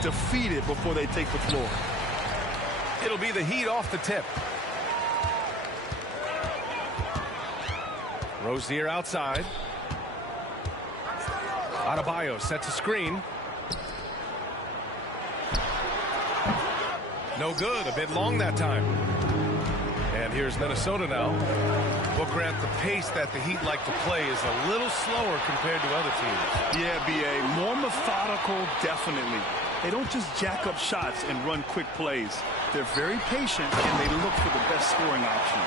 defeated before they take the floor. It'll be the Heat off the tip. Rozier outside. Adebayo sets a screen. No good. A bit long that time. And here's Minnesota now. Well, Grant, the pace that the Heat like to play is a little slower compared to other teams. Yeah, B.A. More methodical, definitely. They don't just jack up shots and run quick plays. They're very patient, and they look for the best scoring option.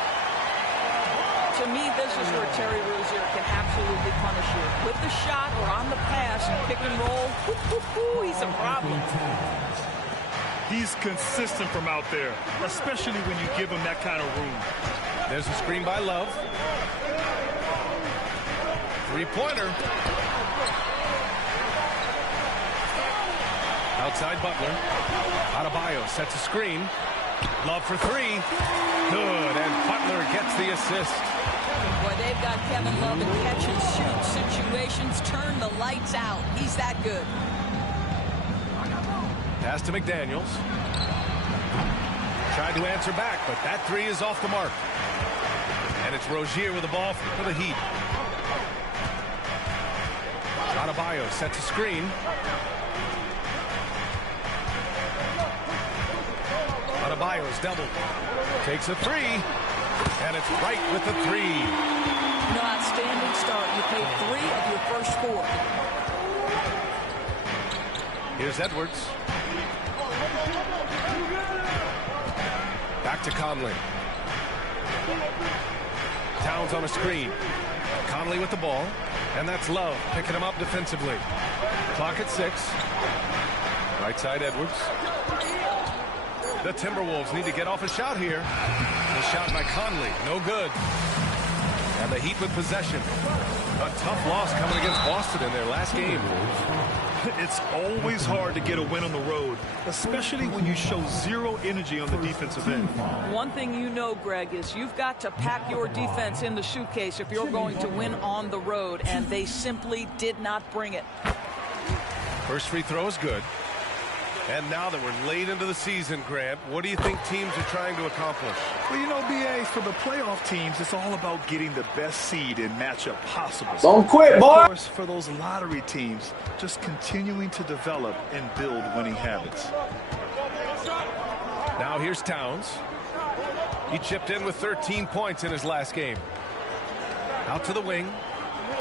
To me, this is where Terry Rozier can absolutely punish you. With the shot or on the pass, pick and roll, he's a problem. He's consistent from out there, especially when you give him that kind of room. There's a screen by Love. Three-pointer. Outside Butler. Adebayo sets a screen. Love for three. Good, and Butler gets the assist. Boy, they've got Kevin Love in catch-and-shoot situations. Turn the lights out. He's that good. Pass to McDaniels. Tried to answer back, but that three is off the mark. And it's Rozier with the ball for the Heat. Adebayo sets a screen. Adebayo's doubled. Takes a three. And it's right with the three. No, outstanding start. You played 3 of your first 4. Here's Edwards. Back to Conley. Towns on a screen. Conley with the ball. And that's Love picking him up defensively. Clock at 6. Right side Edwards. The Timberwolves need to get off a shot here. The shot by Conley. No good. And the Heat with possession. A tough loss coming against Boston in their last game. It's always hard to get a win on the road, especially when you show zero energy on the defensive end. One thing you know, Greg, is you've got to pack your defense in the suitcase if you're going to win on the road, and they simply did not bring it. First free throw is good. And now that we're late into the season, Grant, what do you think teams are trying to accomplish? Well, you know, B.A., for the playoff teams, it's all about getting the best seed and matchup possible. Don't quit, boy! Of course, for those lottery teams, just continuing to develop and build winning habits. Now here's Towns. He chipped in with 13 points in his last game. Out to the wing.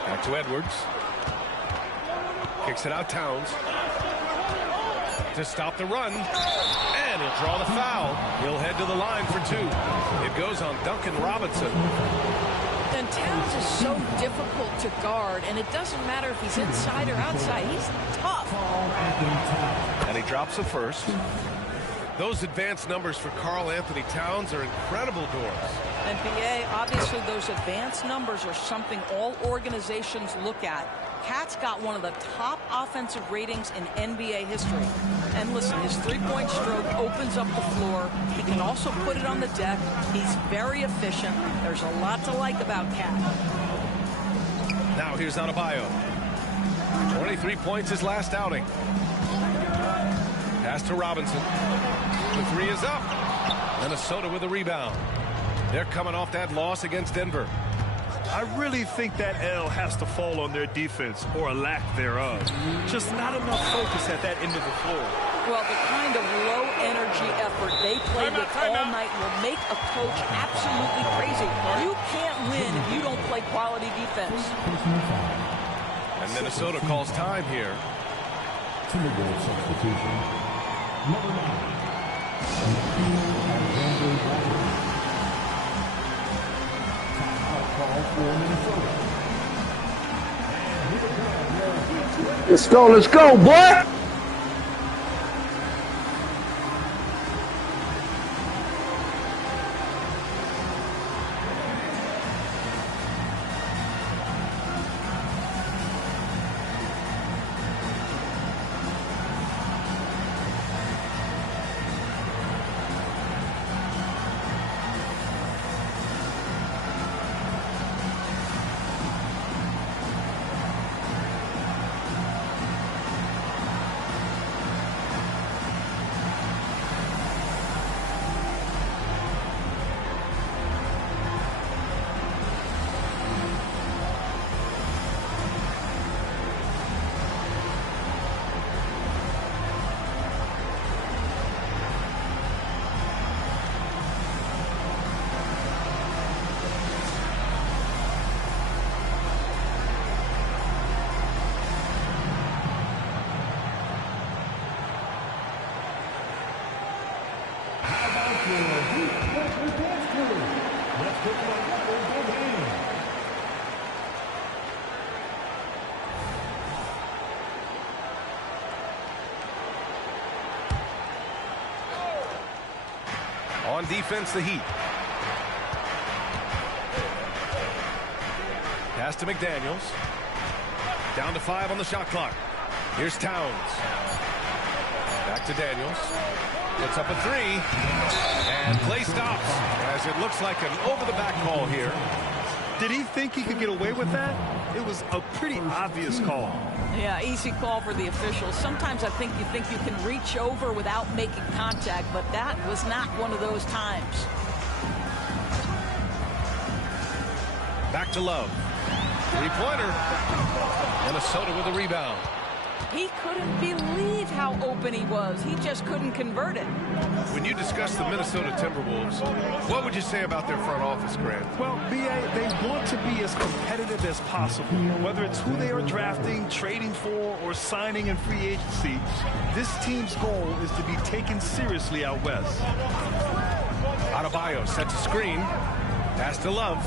Back to Edwards. Kicks it out, Towns. To stop the run, and he'll draw the foul. He'll head to the line for 2. It goes on Duncan Robinson. And Towns is so difficult to guard, and it doesn't matter if he's inside or outside. He's tough. And he drops the first. Those advanced numbers for Karl Anthony Towns are incredible doors. And BA, obviously those advanced numbers are something all organizations look at. Cat's got one of the top offensive ratings in NBA history. And listen, his three-point stroke opens up the floor. He can also put it on the deck. He's very efficient. There's a lot to like about Cat. Now here's Adebayo. 23 points his last outing. Pass to Robinson. The three is up. Minnesota with a rebound. They're coming off that loss against Denver. I really think that L has to fall on their defense, or a lack thereof. Just not enough focus at that end of the floor. Well, the kind of low-energy effort they play with all night will make a coach absolutely crazy. You can't win if you don't play quality defense. And Minnesota calls time here. Timberwolves substitution. Number 9. Let's go, boy! your Heat Weekly Dance Crew. Let's put my brother go game. On defense, the Heat. Pass to McDaniels. Down to 5 on the shot clock. Here's Towns. Back to Daniels. Puts up a 3. And play stops as it looks like an over-the-back call here. Did he think he could get away with that? It was a pretty obvious call. Yeah, easy call for the officials. Sometimes I think you can reach over without making contact, but that was not one of those times. Back to Love. Three-pointer. Minnesota with a rebound. He couldn't believe how open he was. He just couldn't convert it. When you discuss the Minnesota Timberwolves, what would you say about their front office, Grant? Well, B.A., they want to be as competitive as possible. Whether it's who they are drafting, trading for, or signing in free agency, this team's goal is to be taken seriously out west. Adebayo sets a screen. Pass to Love.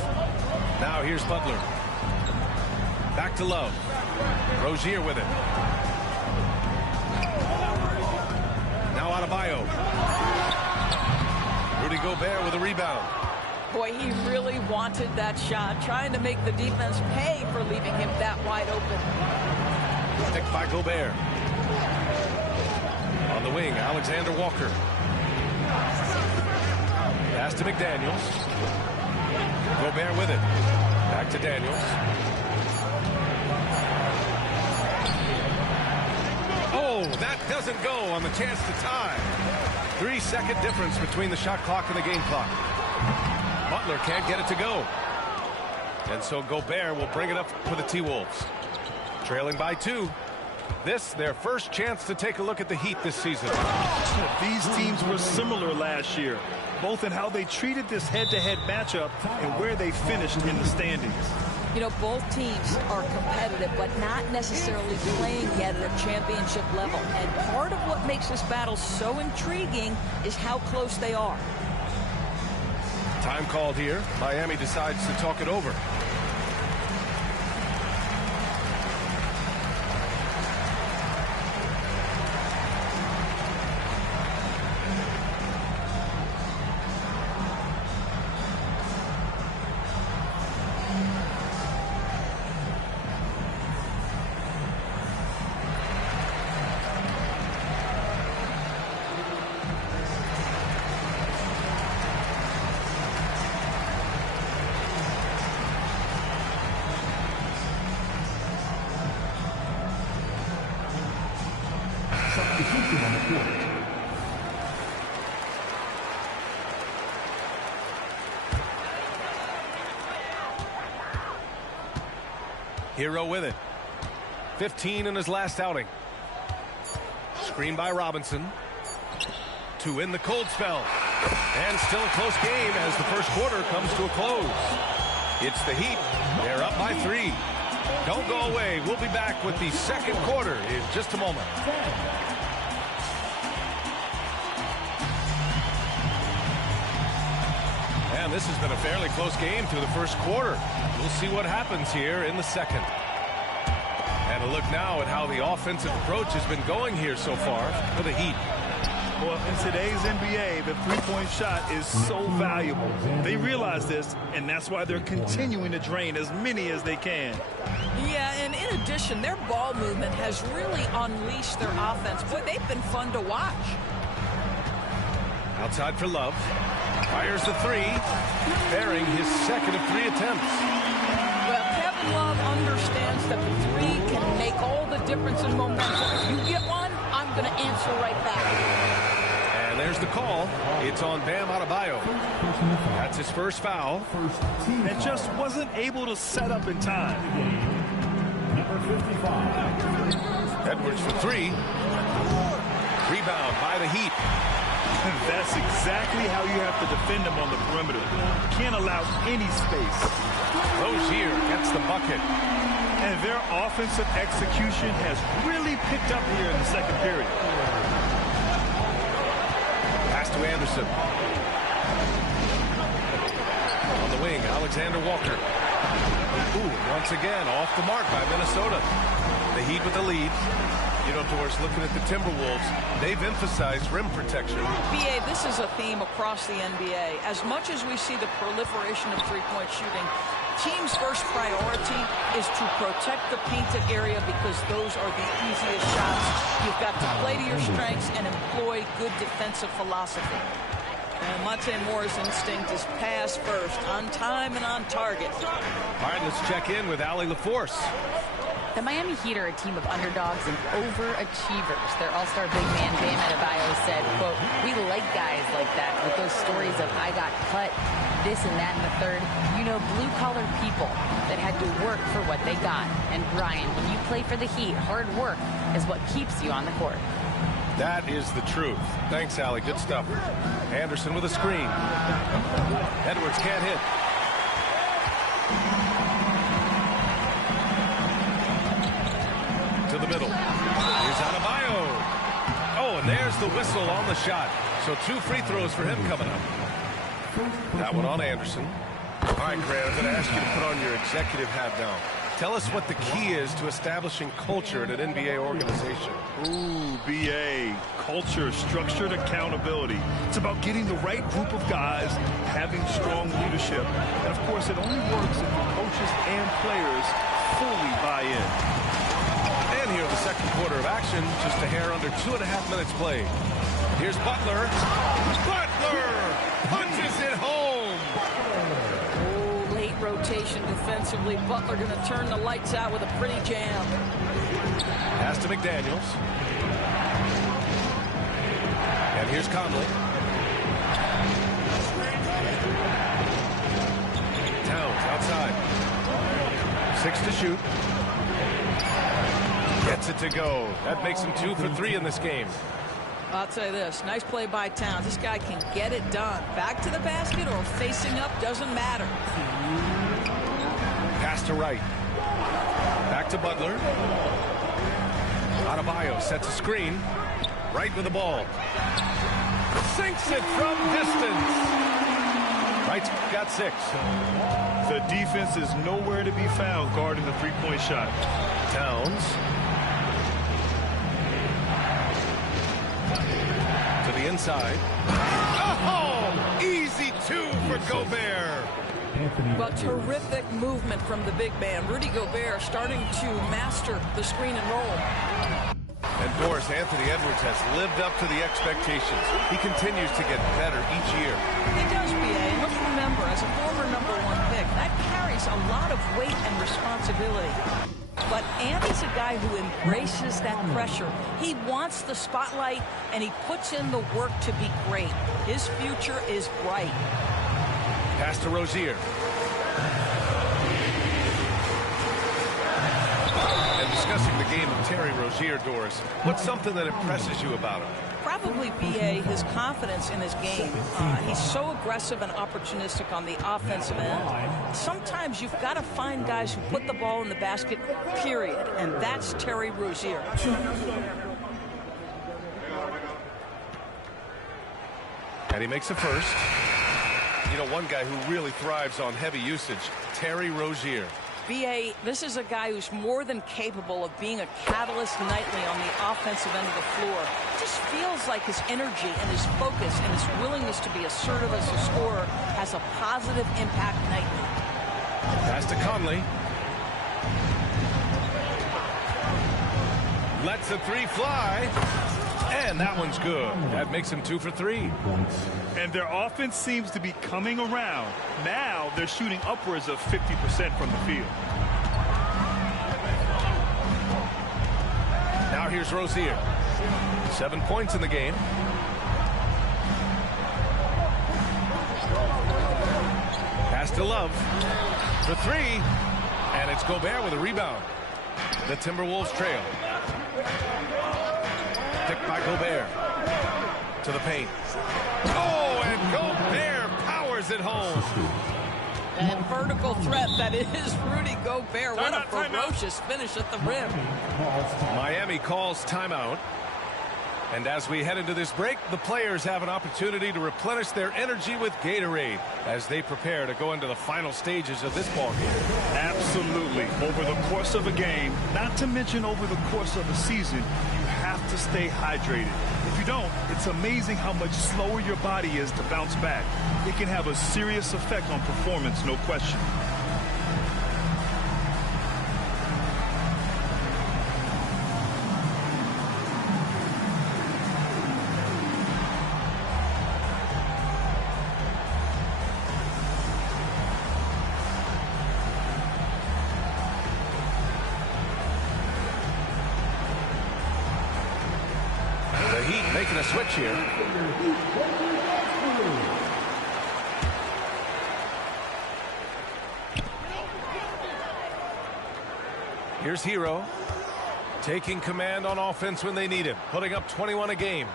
Now here's Butler. Back to Love. Rozier with it. Now Adebayo. Rudy Gobert with a rebound. Boy, he really wanted that shot, trying to make the defense pay for leaving him that wide open. Picked by Gobert. On the wing, Alexander Walker. Pass to McDaniels. Gobert with it. Back to Daniels. Oh, that doesn't go on the chance to tie. 3-second difference between the shot clock and the game clock. Butler can't get it to go. And so Gobert will bring it up for the T-Wolves. Trailing by 2. This, their first chance to take a look at the Heat this season. These teams were similar last year, both in how they treated this head-to-head matchup and where they finished in the standings. You know, both teams are competitive, but not necessarily playing yet at a championship level. And part of what makes this battle so intriguing is how close they are. Time called here. Miami decides to talk it over. Substitution on the court. Hero with it. 15 in his last outing. Screen by Robinson. To win the cold spell. And still a close game as the first quarter comes to a close. It's the Heat. They're up by 3. Don't go away. We'll be back with the second quarter in just a moment. And this has been a fairly close game through the first quarter. We'll see what happens here in the second. And a look now at how the offensive approach has been going here so far for the Heat. Well, in today's NBA, the three-point shot is so valuable. They realize this, and that's why they're continuing to drain as many as they can. Yeah, and in addition, their ball movement has really unleashed their offense. Boy, they've been fun to watch. Outside for Love. Fires the 3, bearing his second of 3 attempts. Well, Kevin Love understands that the 3 can make all the difference in momentum. If you get one, I'm going to answer right back. And there's the call. It's on Bam Adebayo. That's his first foul. And just wasn't able to set up in time. Number 55. Edwards for 3. Rebound by the Heat. And that's exactly how you have to defend them on the perimeter. Can't allow any space. Rozier gets the bucket. And their offensive execution has really picked up here in the second period. Pass to Anderson. On the wing, Alexander Walker. Ooh, once again, off the mark by Minnesota. The Heat with the lead. You know, Doris, looking at the Timberwolves, they've emphasized rim protection. BA, this is a theme across the NBA. As much as we see the proliferation of three-point shooting, team's first priority is to protect the painted area because those are the easiest shots. You've got to play to your strengths and employ good defensive philosophy. And Monte Moore's instinct is pass first, on time and on target. All right, let's check in with Allie LaForce. The Miami Heat are a team of underdogs and overachievers. Their all-star big man, Bam Adebayo, said, quote, "We like guys like that with those stories of I got cut, this and that and the third. You know, blue-collar people that had to work for what they got. And Brian, when you play for the Heat, hard work is what keeps you on the court." That is the truth. Thanks, Allie. Good stuff. Anderson with a screen. Edwards can't hit. To the middle. Here's Adebayo. Oh, and there's the whistle on the shot. So 2 free throws for him coming up. That one on Anderson. All right, Grant, I'm going to ask you to put on your executive hat now. Tell us what the key is to establishing culture at an NBA organization. Ooh, BA. Culture, structured accountability. It's about getting the right group of guys, having strong leadership. And, of course, it only works if the coaches and players fully buy in. And here the second quarter of action, just a hair under 2.5 minutes played. Here's Butler. Butler punches it home. Oh, late rotation defensively. Butler going to turn the lights out with a pretty jam. Pass to McDaniels. And here's Conley. Towns outside. 6 to shoot. Gets it to go. That makes him 2 for 3 in this game. I'll tell you this, nice play by Towns. This guy can get it done. Back to the basket or facing up, doesn't matter. Pass to Wright. Back to Butler. Adebayo sets a screen. Wright with the ball. Sinks it from distance. Wright's got 6. The defense is nowhere to be found guarding the three-point shot. Towns. To the inside. Oh! Easy 2 for Gobert. Well, terrific movement from the big man. Rudy Gobert starting to master the screen and roll. And Doris, Anthony Edwards has lived up to the expectations. He continues to get better each year. He does, BA. And let's remember, as a former #1 pick, that carries a lot of weight and responsibility. But Andy's a guy who embraces that pressure. He wants the spotlight, and he puts in the work to be great. His future is bright. Pass to Rozier. And discussing the game of Terry Rozier, Doris, what's something that impresses you about him? Probably, BA, his confidence in his game. He's so aggressive and opportunistic on the offensive end. Sometimes you've got to find guys who put the ball in the basket, period. And that's Terry Rozier. And he makes a first. You know, one guy who really thrives on heavy usage, Terry Rozier. BA, this is a guy who's more than capable of being a catalyst nightly on the offensive end of the floor. It just feels like his energy and his focus and his willingness to be assertive as a scorer has a positive impact nightly. Pass to Conley. Lets a 3 fly. And that one's good. That makes him 2 for 3. And their offense seems to be coming around. Now they're shooting upwards of 50% from the field. Now here's Rozier. 7 points in the game. Pass to Love for 3. And it's Gobert with a rebound. The Timberwolves trail. Picked by Gobert. To the paint. Oh, and Gobert powers it home. And vertical threat that is Rudy Gobert. What a ferocious finish at the rim. Miami calls timeout. And as we head into this break, the players have an opportunity to replenish their energy with Gatorade as they prepare to go into the final stages of this ball game. Absolutely. Over the course of a game, not to mention over the course of a season, you have to stay hydrated. If you don't, it's amazing how much slower your body is to bounce back. It can have a serious effect on performance, no question. Making a switch here. Here's Che0 taking command on offense when they need him, putting up 21 a game.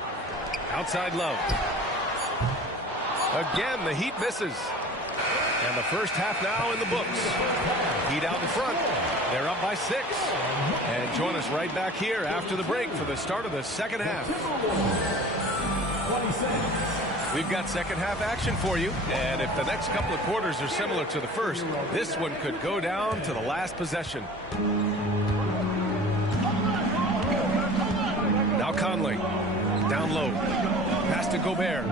Outside Love. Again, the Heat misses. And the first half now in the books. Heat out in front. They're up by 6. And join us right back here after the break for the start of the second half. We've got second half action for you. And if the next couple of quarters are similar to the first, this one could go down to the last possession. Now Conley. Down low. Pass to Gobert.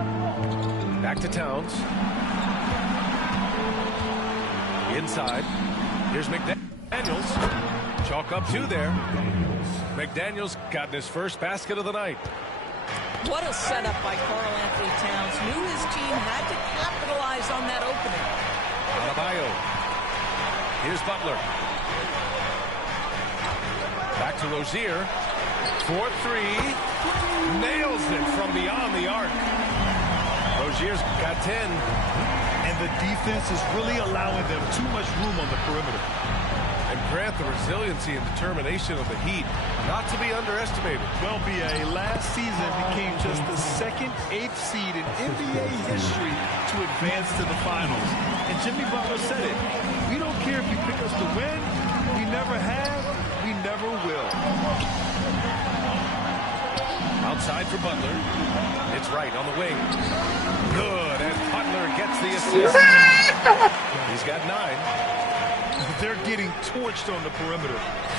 Back to Towns. Inside. Here's McDaniels. Chalk up 2 there. McDaniels gotten his first basket of the night. What a setup by Karl-Anthony Towns. Knew his team had to capitalize on that opening. Adebayo. Here's Butler. Back to Rozier. 4-3. Nails it from beyond the arc. Rozier's got 10. And the defense is really allowing them too much room on the perimeter. And Grant, the resiliency and determination of the Heat, not to be underestimated. Well, B.A., last season became just the second 8th seed in NBA history to advance to the finals. And Jimmy Butler said it. We don't care if you pick us to win. We never have. We never will. Outside for Butler. It's right on the wing. Good, and Butler gets the assist. He's got 9. They're getting torched on the perimeter.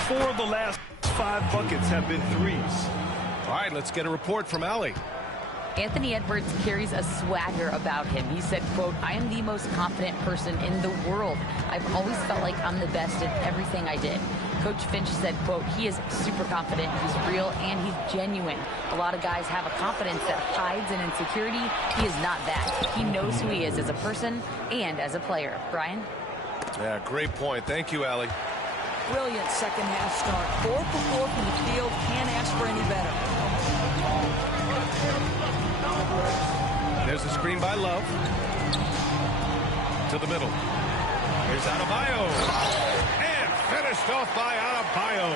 4 of the last 5 buckets have been threes. All right, let's get a report from Allie. Anthony Edwards carries a swagger about him. He said, quote, "I am the most confident person in the world. I've always felt like I'm the best at everything I did." Coach Finch said, quote, "He is super confident, he's real, and he's genuine. A lot of guys have a confidence that hides an insecurity. He is not that. He knows who he is as a person and as a player." Brian? Yeah, great point. Thank you, Allie. Brilliant second half start. 4 for 4 from the field. Can't ask for any better. There's a screen by Love. To the middle. Here's Adebayo. And finished off by Adebayo.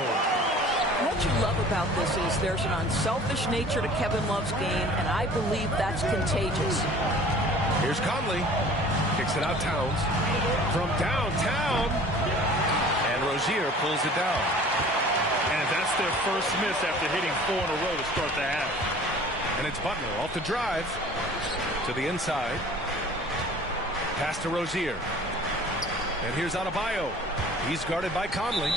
What you love about this is there's an unselfish nature to Kevin Love's game, and I believe that's contagious. Here's Conley. Kicks it out Towns. From downtown. And Rozier pulls it down. And that's their first miss after hitting 4 in a row to start the half. And it's Butler off the drive. To the inside. Pass to Rozier. And here's Adebayo. He's guarded by Conley.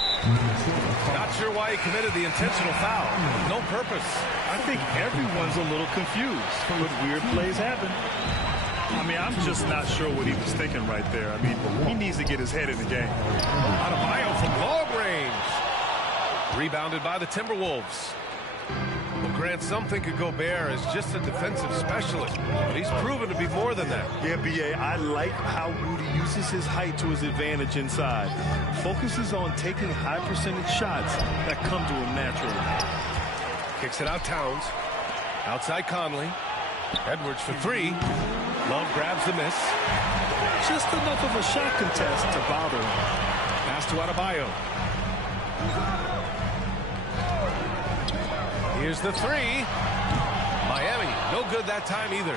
Not sure why he committed the intentional foul. No purpose. I think everyone's a little confused. But weird plays happen. I mean, I'm just not sure what he was thinking right there. I mean, he needs to get his head in the game. Adebayo from long range. Rebounded by the Timberwolves. Well, Grant, some think of Gobert as just a defensive specialist, but he's proven to be more than that. Yeah, B.A., I like how Rudy uses his height to his advantage inside. Focuses on taking high percentage shots that come to him naturally. Kicks it out Towns. Outside Conley. Edwards for 3. Love grabs the miss. Just enough of a shot contest to bother him. Pass to Adebayo. Here's the 3. Miami, no good that time either.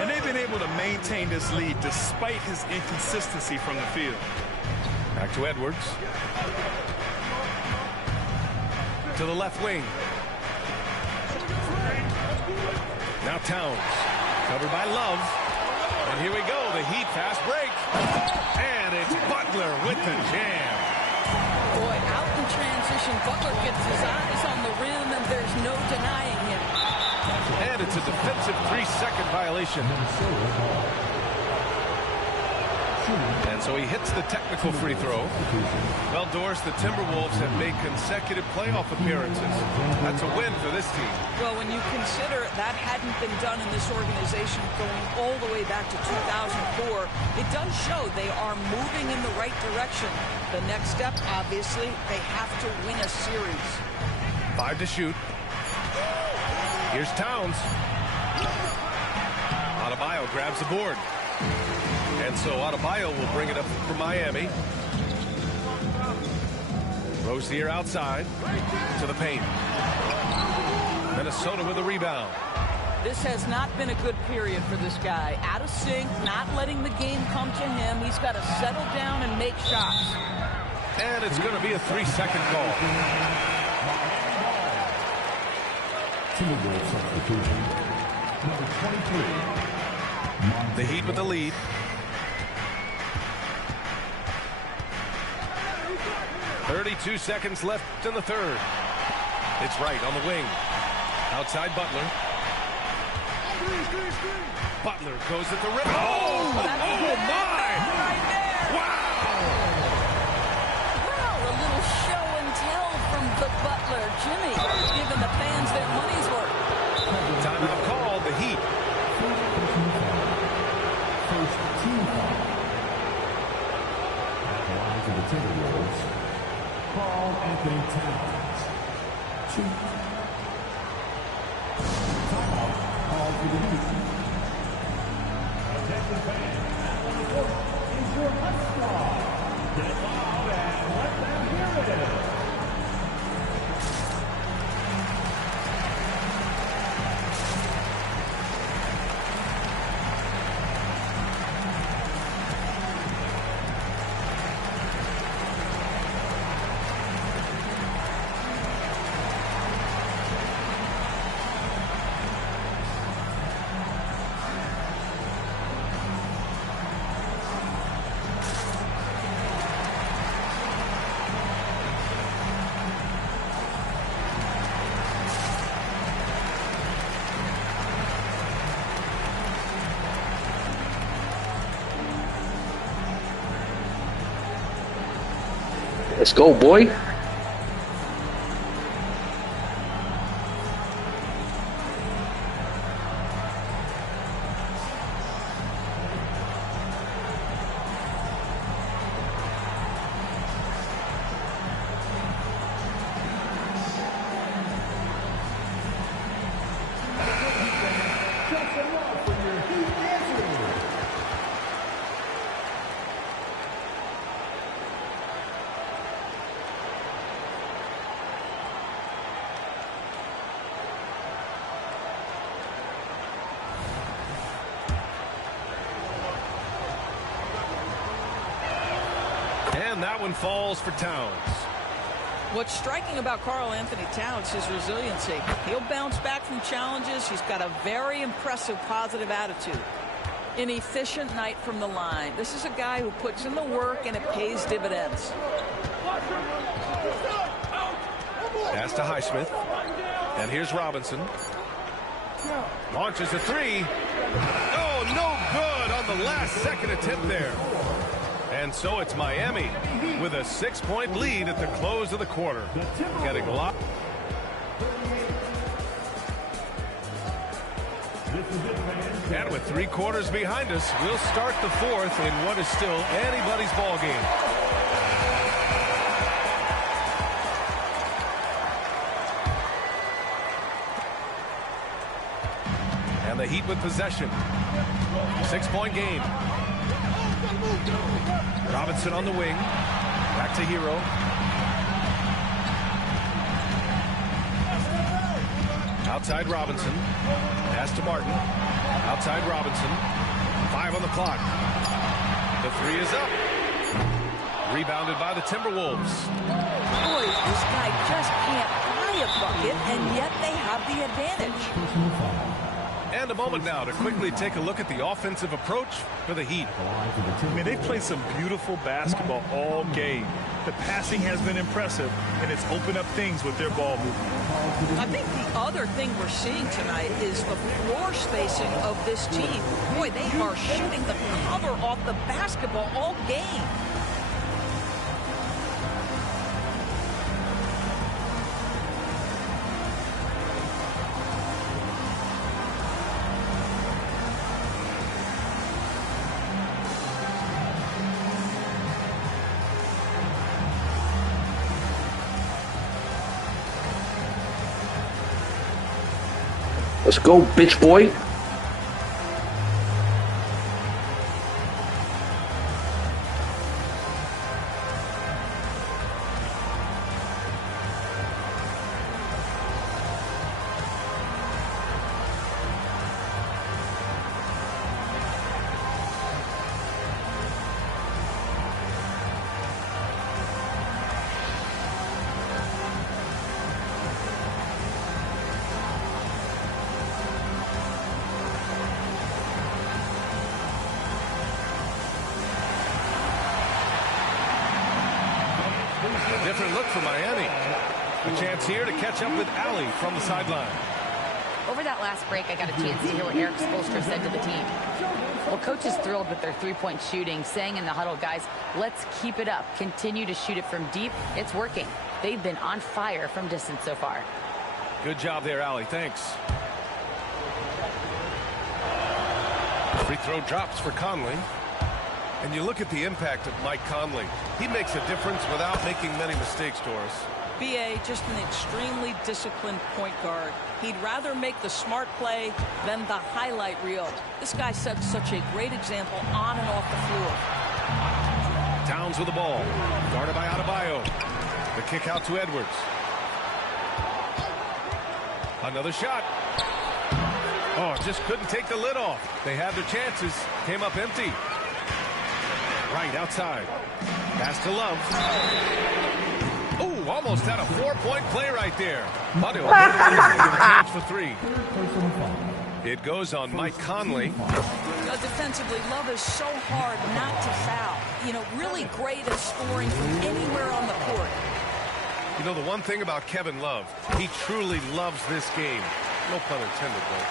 And they've been able to maintain this lead despite his inconsistency from the field. Back to Edwards. To the left wing. Towns. Covered by Love. And here we go. The Heat fast break. And it's Butler with the jam. Boy, out in transition, Butler gets his eyes on the rim, and there's no denying him. And it's a defensive 3-second violation. And so he hits the technical free throw. Well, Doris, the Timberwolves have made consecutive playoff appearances. That's a win for this team. Well, when you consider that hadn't been done in this organization going all the way back to 2004, it does show they are moving in the right direction. The next step, obviously, they have to win a series. 5 to shoot. Here's Towns. Adebayo grabs the board. And so Adebayo will bring it up for Miami. Rozier outside to the paint. Minnesota with a rebound. This has not been a good period for this guy. Out of sync, not letting the game come to him. He's got to settle down and make shots. And it's going to be a 3-second call. Timberwolves substitution. Number 23. The Heat with the lead. .32 seconds left in the third. It's Wright on the wing. Outside Butler. Butler goes at the rim. Oh my! Right there. Wow! Wow, a little show and tell from the Butler. Jimmy giving the fans their money's worth. Timeout called. The Heat. First team foul. At the lines of the Timberwolves, Carl Anthony Towns. 2. Timeout called for the Heat. Attention fans, on the court is your hot squad. Get loud and let them hear it. Let's go, boy. And that one falls for Towns. What's striking about Karl Anthony Towns is resiliency. He'll bounce back from challenges. He's got a very impressive positive attitude. An efficient night from the line. This is a guy who puts in the work and it pays dividends. Pass to Highsmith. And here's Robinson. Launches a three. Oh, no good on the last second attempt there. And so it's Miami with a 6-point lead at the close of the quarter. Getting locked. And with 3 quarters behind us, we'll start the fourth in what is still anybody's ball game. And the Heat with possession. 6-point game. Robinson on the wing. Back to Hero. Outside Robinson. Pass to Martin. Outside Robinson. 5 on the clock. The three is up. Rebounded by the Timberwolves. Boy, this guy just can't buy a bucket, and yet they have the advantage. And a moment now to quickly take a look at the offensive approach for the Heat. I mean, they've played some beautiful basketball all game. The passing has been impressive, and it's opened up things with their ball movement. I think the other thing we're seeing tonight is the floor spacing of this team. Boy, they are shooting the cover off the basketball all game. Let's go, bitch boy. Different look for Miami. A chance here to catch up with Allie from the sideline. Over that last break, I got a chance to hear what Eric Spoelstra said to the team. Well, coach is thrilled with their three-point shooting, saying in the huddle, guys, let's keep it up. Continue to shoot it from deep. It's working. They've been on fire from distance so far. Good job there, Allie. Thanks. Free throw drops for Conley. And you look at the impact of Mike Conley. He makes a difference without making many mistakes, Doris. BA, just an extremely disciplined point guard. He'd rather make the smart play than the highlight reel. This guy sets such a great example on and off the floor. Towns with the ball. Guarded by Adebayo. The kick out to Edwards. Another shot. Oh, just couldn't take the lid off. They had their chances. Came up empty. Right outside. Pass to Love. Ooh, almost had a 4-point play right there. But it was a chance for three. It goes on Mike Conley. Defensively, Love is so hard not to foul. You know, really great at scoring from anywhere on the court. You know, the one thing about Kevin Love, he truly loves this game. No pun intended, though.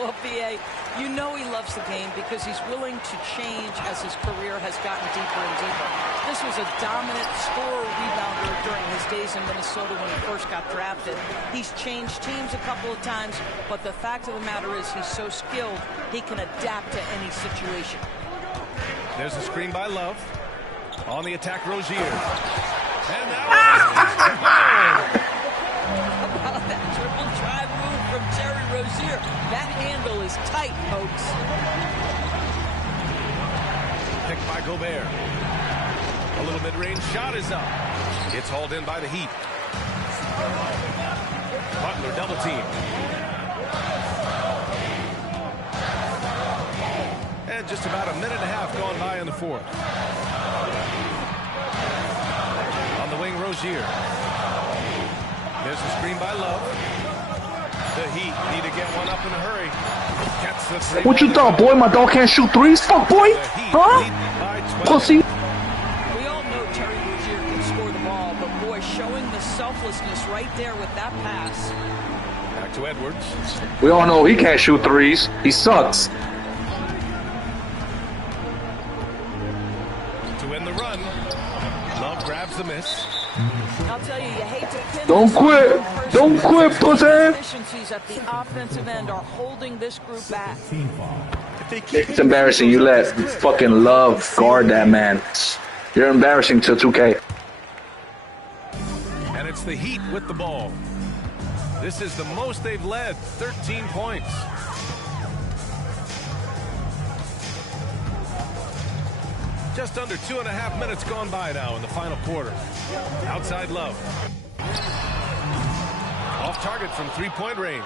Well, B.A., you know he loves the game because he's willing to change as his career has gotten deeper and deeper. This was a dominant scorer-rebounder during his days in Minnesota when he first got drafted. He's changed teams a couple of times, but the fact of the matter is he's so skilled, he can adapt to any situation. There's a screen by Love. On the attack, Rozier. And that was How about that triple drive move from Terry Rozier? That handle is tight, folks. Picked by Gobert. A little mid-range shot is up. It's hauled in by the Heat. Butler double team. And just about a minute and a half gone by in the fourth. On the wing, Rozier. There's a screen by Love. The Heat need to get one up in a hurry. Gets the three. What you thought, boy? My dog can't shoot threes? Fuck, boy! Huh? Pussy. We all know Terry Rozier can score the ball, but boy, showing the selflessness right there with that pass. Back to Edwards. We all know he can't shoot threes. He sucks. To end the run. Love grabs the miss. I'll tell you, you hate to pin Don't this quit. on one person, Don't but quit, the pussy. Efficiencies at the offensive end are holding this group back. It's embarrassing. You let fucking Love guard that man. You're embarrassing to 2K. And it's the Heat with the ball. This is the most they've led, 13 points. Just under 2.5 minutes gone by now in the final quarter. Outside Love. Off target from three-point range.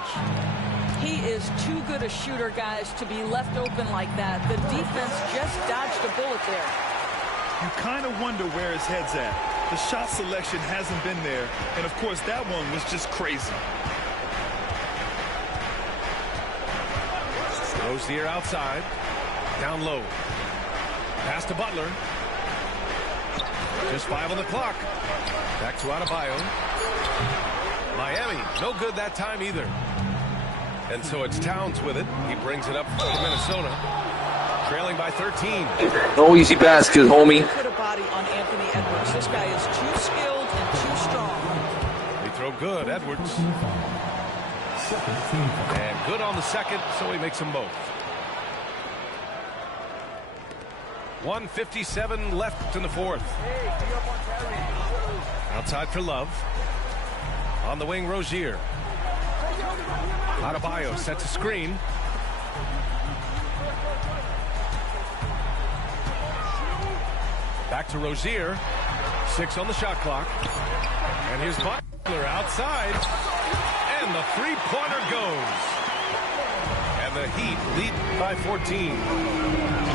He is too good a shooter, guys, to be left open like that. The defense just dodged a bullet there. You kind of wonder where his head's at. The shot selection hasn't been there, and of course that one was just crazy. Rozier outside. Down low. Pass to Butler. Just 5 on the clock. Back to Adebayo. Miami, no good that time either. And so it's Towns with it. He brings it up for Minnesota. Trailing by 13. No easy baskets, homie. Put a body on Anthony Edwards. This guy is too skilled and too strong. They throw good, Edwards. And good on the second, so he makes them both. 1:57 left in the fourth. Outside for Love. On the wing, Rozier. Adebayo sets a screen. Back to Rozier. 6 on the shot clock. And here's Butler outside. And the three-pointer goes. And the Heat lead by 14.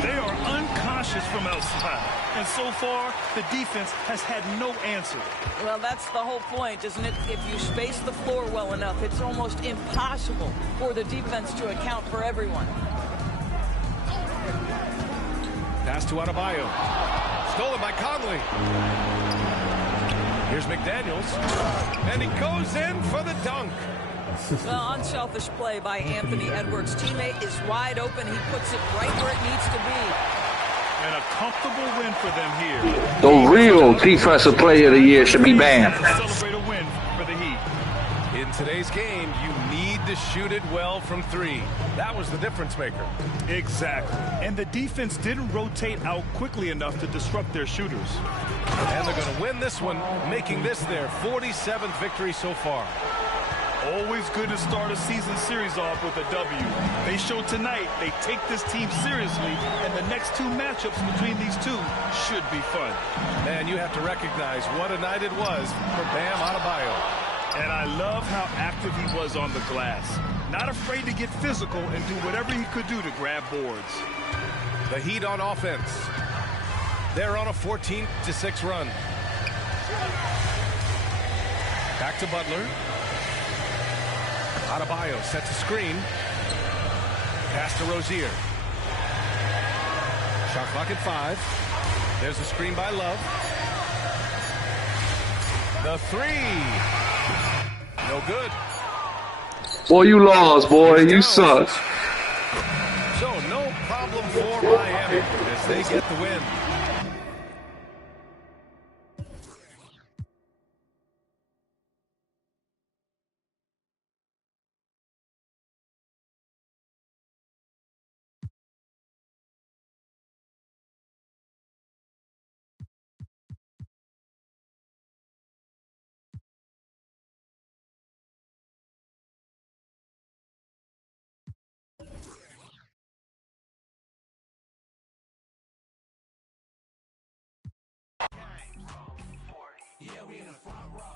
They are unconscious from outside. And so far, the defense has had no answer. Well, that's the whole point, isn't it? If you space the floor well enough, it's almost impossible for the defense to account for everyone. Pass to Adebayo. Stolen by Conley. Here's McDaniels. And he goes in for the dunk. Well, unselfish play by Anthony Edwards. Teammate is wide open. He puts it right where it needs to be. And a comfortable win for them here. The real defensive player of the year should be banned. Celebrate a win for the Heat. In today's game, you need to shoot it well from 3. That was the difference maker. Exactly. And the defense didn't rotate out quickly enough to disrupt their shooters. And they're going to win this one, making this their 47th victory so far. Always good to start a season series off with a W. They show tonight they take this team seriously, and the next 2 matchups between these two should be fun. Man, you have to recognize what a night it was for Bam Adebayo. And I love how active he was on the glass. Not afraid to get physical and do whatever he could do to grab boards. The Heat on offense. They're on a 14-6 run. Back to Butler. Adebayo sets a screen. Pass to Rozier. Shot clock at 5. There's a screen by Love. The 3. No good. Boy, you lost, boy. You suck. So no problem for Miami as they get the win. Yeah, we in the front row.